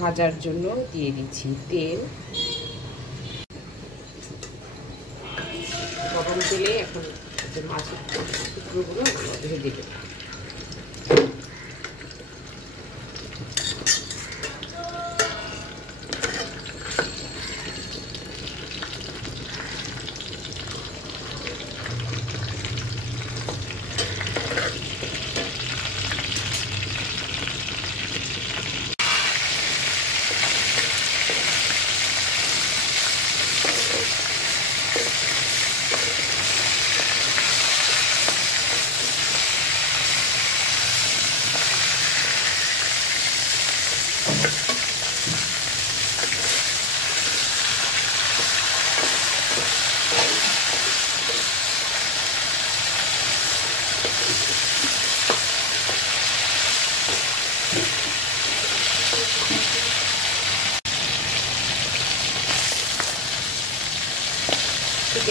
ভাজার জন্য দিয়ে দিচ্ছি তেল। গরম তেলে এখন মাছের টুকরোগুলো ভেজে দেব।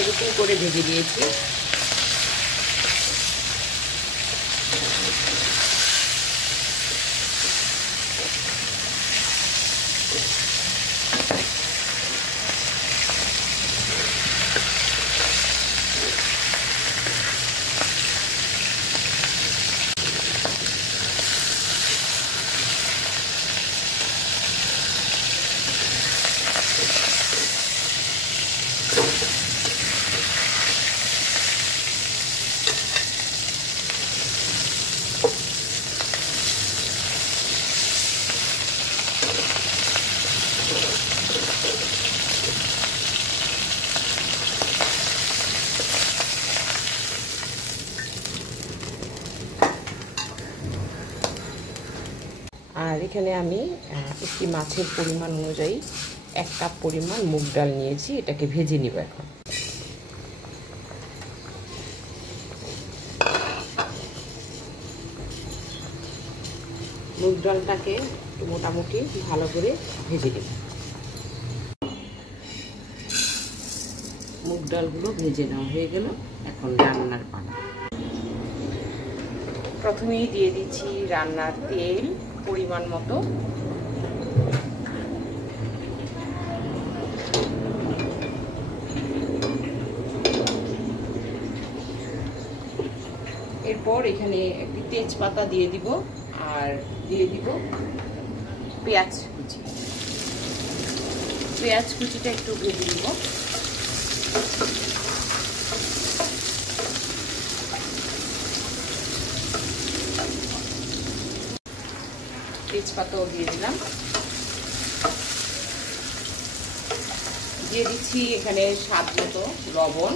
এরকম করে ভেজে দিয়েছি। আর এখানে আমি একটি মাছের পরিমাণ অনুযায়ী 1 কাপ পরিমাণ মুগ ডাল নিয়েছি, এটাকে ভেজে নিব এখন। মুগ ডালটাকে মোটামুটি ভালো করে ভেজে নেব। মুগ ডালগুলো ভেজে নেওয়া হয়ে গেল, এখন রান্নার পালা। প্রথমেই দিয়ে দিচ্ছি রান্নার তেল পরিমাণ মতো। এরপর এখানে একটি তেজপাতা দিয়ে দিব, আর দিয়ে দিব পেঁয়াজ কুচি। পেঁয়াজ কুচিটা একটু ভেজে দিব। তেজপাতাও দিয়ে দিলাম। দিয়ে দিচ্ছি এখানে স্বাদ মতো লবণ।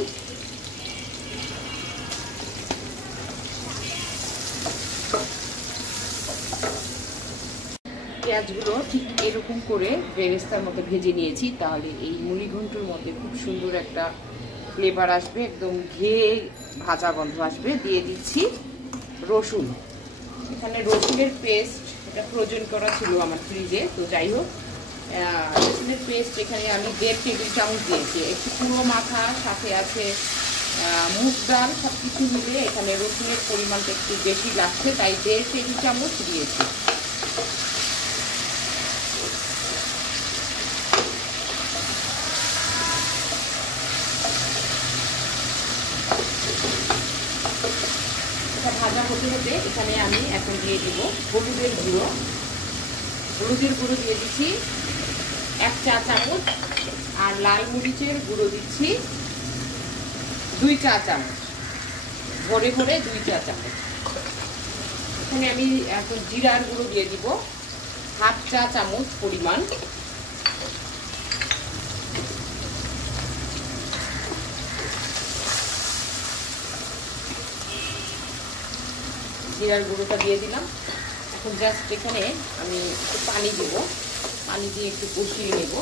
পেঁয়াজগুলো ঠিক এরকম করে বেরেস্তার মতো ভেজে নিয়েছি, তাহলে এই মুড়ি ঘন্টর মধ্যে খুব সুন্দর একটা ফ্লেভার আসবে, একদম ঘিয়ে ভাজা গন্ধ আসবে। দিয়ে দিচ্ছি রসুন। এখানে রসুনের পেস্ট, এটা ফ্রোজেন করা ছিল আমার ফ্রিজে, তো যাই হোক রসুনের পেস্ট এখানে আমি 1.5 টেবিল চামচ দিয়েছি। একটু পুরো মাথা, সাথে আছে মুগ ডাল, সব কিছু মিলে এখানে রসুনের পরিমাণটা একটু বেশি লাগছে, তাই 1.5 টেবিল চামচ দিয়েছি। ভাজা হতে হতে এখানে আমি এখন দিয়ে দিব হলুদের গুঁড়ো। হলুদের গুঁড়ো দিয়ে দিচ্ছি 1 চা চামচ, আর লাল মরিচের গুঁড়ো দিচ্ছি 2 চা চামচ, ভরে ভরে 2 চা চামচ। এখানে আমি এখন জিরার গুঁড়ো দিয়ে দিব 1/2 চা চামচ পরিমাণ। জিরার গুঁড়োটা দিয়ে দিলাম। এখন জাস্ট এখানে আমি একটু পানি দেব, পানি দিয়ে একটু কষিয়ে নেব।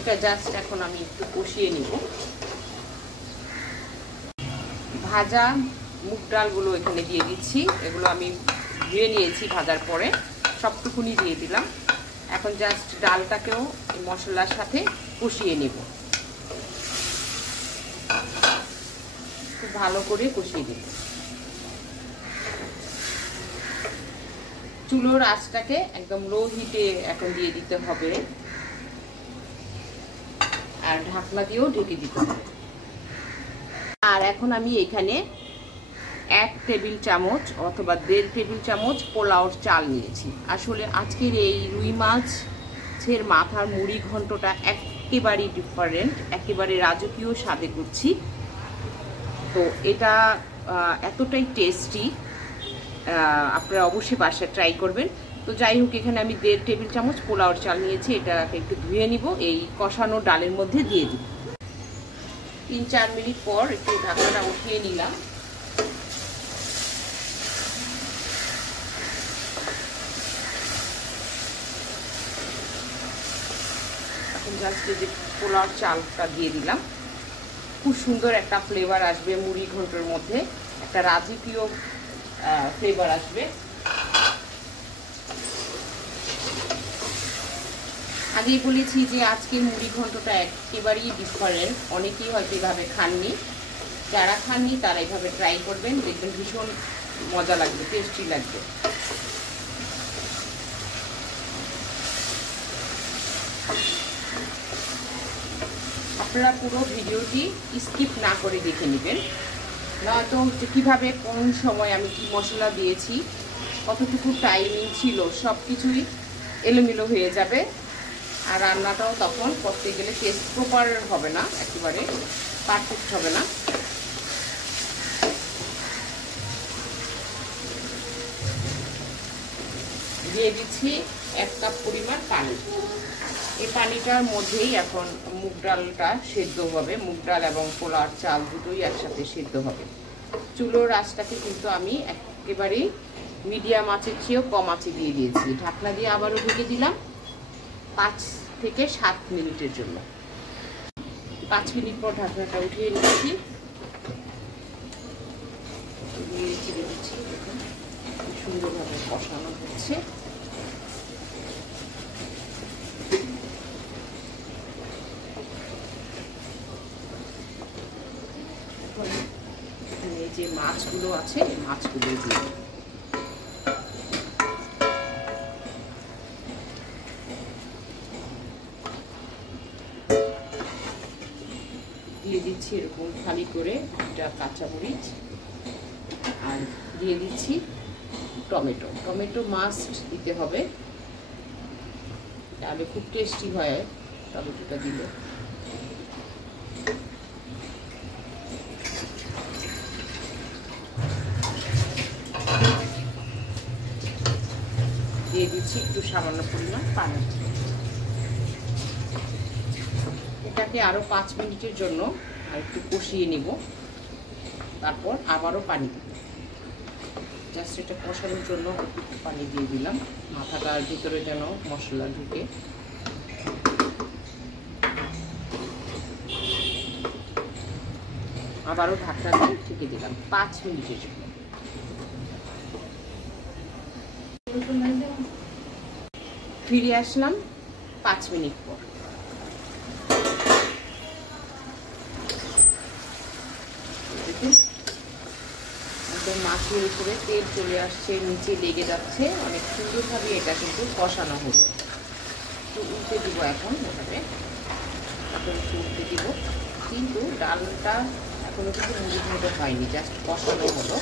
এটা জাস্ট এখন আমি একটু কষিয়ে নিব। ভাজা মুগ ডালগুলো এখানে দিয়ে দিচ্ছি, এগুলো আমি ধুয়ে নিয়েছি ভাজার পরে। সবটুকুনি দিয়ে দিলাম। এখন জাস্ট ডালটাকেও মশলার সাথে কষিয়ে নেব, খুব ভালো করে কষিয়ে দেব। চুলোর আঁচটাকে একদম লো হিটে এখন দিয়ে দিতে হবে, আর ঢাকনা দিয়েও ঢেকে দিতে হবে। আর এখন আমি এখানে 1 টেবিল চামচ অথবা 1.5 টেবিল চামচ পোলাওর চাল নিয়েছি। আসলে আজকের এই রুই মাছের মাথার মুড়ি ঘন্টটা একেবারেই ডিফারেন্ট, একেবারে রাজকীয় স্বাদে করছি। তো এটা এতটাই টেস্টি, আপনারা অবশ্যই বাসায় ট্রাই করবেন। তো যাই হোক, এখানে আমি 1.5 টেবিল চামচ পোলাওর চাল নিয়েছি। এটাকে একটু ধুয়ে নিব, এই কষানো ডালের মধ্যে দিয়ে দিব। 3-4 মিনিট পর একটু ঢাকনাটা উঠিয়ে নিলাম। এখন জাস্ট যে পোলাওর চালটা দিয়ে দিলাম, খুব সুন্দর একটা ফ্লেভার আসবে মুড়ি ঘন্টর মধ্যে, একটা রাজকীয় ফ্লেভার আসবে। আগেই বলেছি যে আজকের মুড়ি ঘন্টটা একেবারেই ডিফারেন্ট, অনেকেই হয়তো এভাবে খাননি। যারা খাননি তারা এভাবে ট্রাই করবেন, দেখবেন ভীষণ মজা লাগবে, টেস্টি লাগবে। আপনারা পুরো ভিডিওটি স্কিপ না করে দেখে নেবেন, নয়তো কীভাবে কোন সময় আমি কি মশলা দিয়েছি, কতটুকু টাইমিং ছিল, সব কিছুই এলোমেলো হয়ে যাবে। আর রান্নাটাও তখন করতে গেলে টেস্ট প্রপার হবে না, একেবারে পারফেক্ট হবে না। দিয়ে দিচ্ছি 1 কাপ পরিমাণ পানি। এই পানিটার মধ্যেই এখন মুগ ডালটা সেদ্ধ হবে, মুগ ডাল এবং পোলাওর চাল দুটোই একসাথে সেদ্ধ হবে। চুলোর আঁচটাকে কিন্তু আমি একেবারেই মিডিয়াম আঁচের চেয়েও কম আঁচে দিয়ে দিয়েছি। ঢাকনা দিয়ে আবারও ঢেকে দিলাম 5 থেকে 7 মিনিটের জন্য। 5 মিনিট পর ঢাকনাটা উঠিয়ে নিচ্ছি, দেখুন সুন্দরভাবে কষানো হচ্ছে। এই যে মাছগুলো আছে, মাছগুলো দিয়ে দিচ্ছি এরকম খালি করে 2টা কাঁচামরিচ, আর দিয়ে দিচ্ছি টমেটো। টমেটো মাস্ট দিতে হবে, তাহলে খুব টেস্টি হয় টমেটোটা দিলে। দিয়ে দিচ্ছি একটু সামান্য পরিমাণ পানি। এটাকে আরো 5 মিনিটের জন্য আর একটু কষিয়ে নিব, তারপর আবারও পানি দিব। জাস্ট এটা কষানোর জন্য একটু পানি দিয়ে দিলাম, মাথাটার ভিতরে যেন মশলা ঢুকে। আবারও ঢাকনা দিয়ে ঢেকে দিলাম 5 মিনিটের জন্য। ফিরে আসলাম 5 মিনিট পর। একদম মাছের উপরে তেল চলে আসছে, নিচে লেগে যাচ্ছে, অনেক সুন্দরভাবে এটা কিন্তু কষানো হলো। একটু উল্টে দিব এখন, এভাবে একটু উল্টে দিব। কিন্তু ডালটা এখনো কিন্তু মুড়ি ঘন্ট হয়নি, জাস্ট কষানো হলো।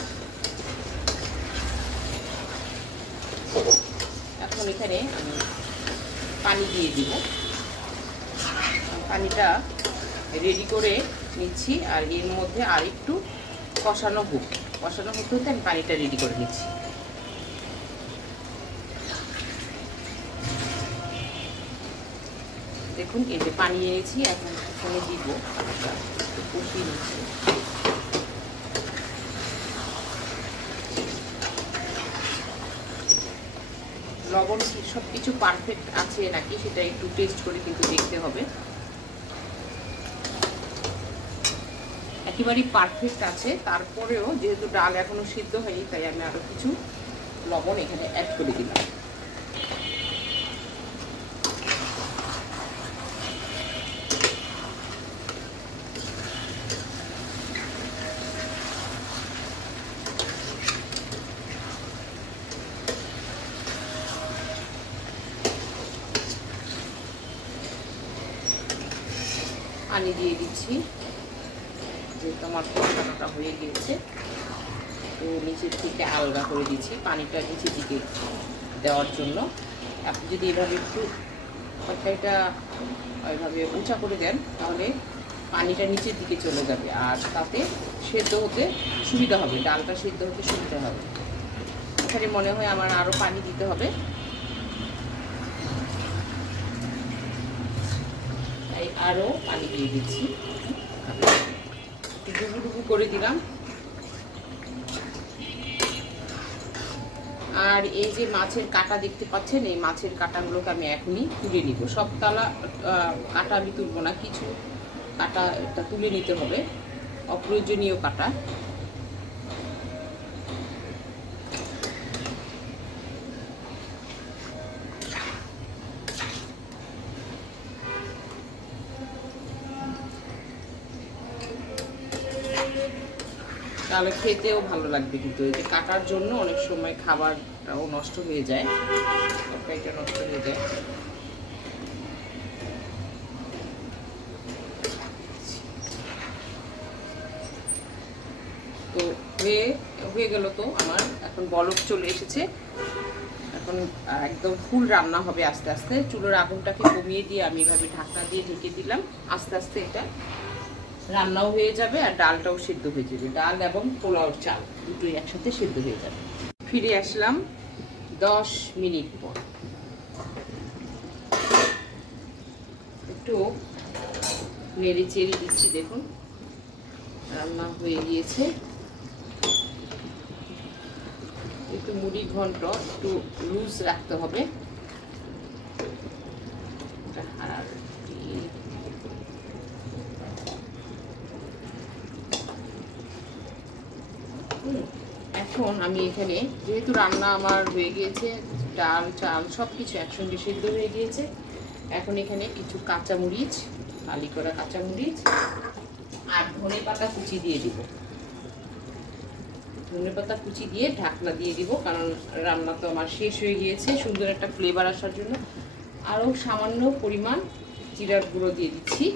এখন এখানে আমি পানি দিয়ে দিব, পানিটা রেডি করে নিচ্ছি। আর এর মধ্যে আর একটু কষানো হতে হতে আমি পানিটা রেডি করে নিচ্ছি। দেখুন এই যে পানি এনেছি, এখন এখানে দিব, কষিয়ে নিচ্ছি। লবণ সব কিছু পারফেক্ট আছে নাকি সেটা একটু টেস্ট করে কিন্তু দেখতে হবে। একেবারেই পারফেক্ট আছে, তারপরেও যেহেতু ডাল এখনো সিদ্ধ হয়নি তাই আমি আরো কিছু লবণ এখানে অ্যাড করে দিলাম। পানি দিয়ে দিচ্ছি, যেহেতু আমার কষানোটা হয়ে গিয়েছে। তো নিচের থেকে আলগা করে দিচ্ছি পানিটা নিচের দিকে দেওয়ার জন্য। আপনি যদি এভাবে একটু তরকারিটা এভাবে উঁচা করে দেন তাহলে পানিটা নিচের দিকে চলে যাবে, আর তাতে সেদ্ধ হতে সুবিধা হবে, ডালটা সেদ্ধ হতে সুবিধা হবে। এখানে মনে হয় আমার আরও পানি দিতে হবে, তাই আরও পানি দিয়ে দিচ্ছি। ডুবু ডুবু করে দিলাম। আর এই যে মাছের কাঁটা দেখতে পাচ্ছেন, এই মাছের কাঁটাগুলোকে আমি এখনই তুলে নিব। সব কাঁটা আমি তুলব না, কিছু কাঁটা এটা তুলে নিতে হবে, অপ্রয়োজনীয় কাঁটা। তাহলে খেতেও ভালো লাগবে, কিন্তু এই যে কাটার জন্য অনেক সময় খাবারটাও নষ্ট হয়ে যায়, তরকারিটা নষ্ট হয়ে যায়। তো হয়ে গেল তো আমার, এখন বলক চলে এসেছে। এখন একদম ফুল রান্না হবে আস্তে আস্তে। চুলোর আগুনটাকে কমিয়ে দিয়ে আমি এভাবে ঢাকনা দিয়ে ঢেকে দিলাম। আস্তে আস্তে এটা রান্নাও হয়ে যাবে আর ডালটাও সিদ্ধ হয়ে যাবে। ডাল এবং পোলাওর চাল দুটোই একসাথে সিদ্ধ হয়ে যাবে। ফিরে আসলাম 10 মিনিট পর। একটু নেড়ে চেড়ে দিচ্ছি, দেখুন রান্না হয়ে গিয়েছে। একটু মুড়ি ঘন্ট একটু লুজ রাখতে হবে। এখন আমি এখানে যেহেতু রান্না আমার হয়ে গিয়েছে, ডাল চাল সব কিছু একসঙ্গে সিদ্ধ হয়ে গিয়েছে, এখন এখানে কিছু কাঁচামরিচ, ফালি করা কাঁচামরিচ আর ধনেপাতা কুচি দিয়ে দিব। ধনেপাতা কুচি দিয়ে ঢাকনা দিয়ে দিব, কারণ রান্না তো আমার শেষ হয়ে গিয়েছে। সুন্দর একটা ফ্লেভার আসার জন্য আরও সামান্য পরিমাণ জিরার গুঁড়ো দিয়ে দিচ্ছি।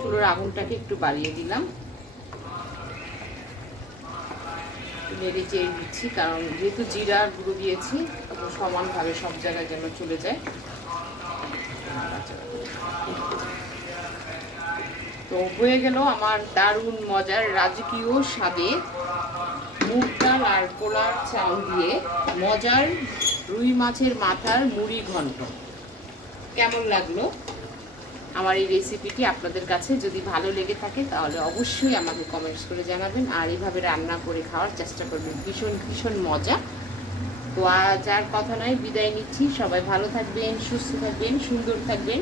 চুলোর আগুনটাকে একটু বাড়িয়ে দিলাম, নেড়ে চেড়ে দিচ্ছি, কারণ যেহেতু জিরার গুঁড়ো দিয়েছি তখন সমানভাবে সব জায়গায় যেন চলে যায়। তো হয়ে গেল আমার দারুণ মজার রাজকীয় স্বাদে মুগ ডাল আর পোলার চাল দিয়ে মজার রুই মাছের মাথার মুড়ি ঘন্ট। কেমন লাগলো আমার এই রেসিপিটি? আপনাদের কাছে যদি ভালো লেগে থাকে তাহলে অবশ্যই আমাকে কমেন্টস করে জানাবেন, আর এইভাবে রান্না করে খাওয়ার চেষ্টা করবেন। ভীষণ ভীষণ মজা। তো আজ আর কথা নয়, বিদায় নিচ্ছি। সবাই ভালো থাকবেন, সুস্থ থাকবেন, সুন্দর থাকবেন।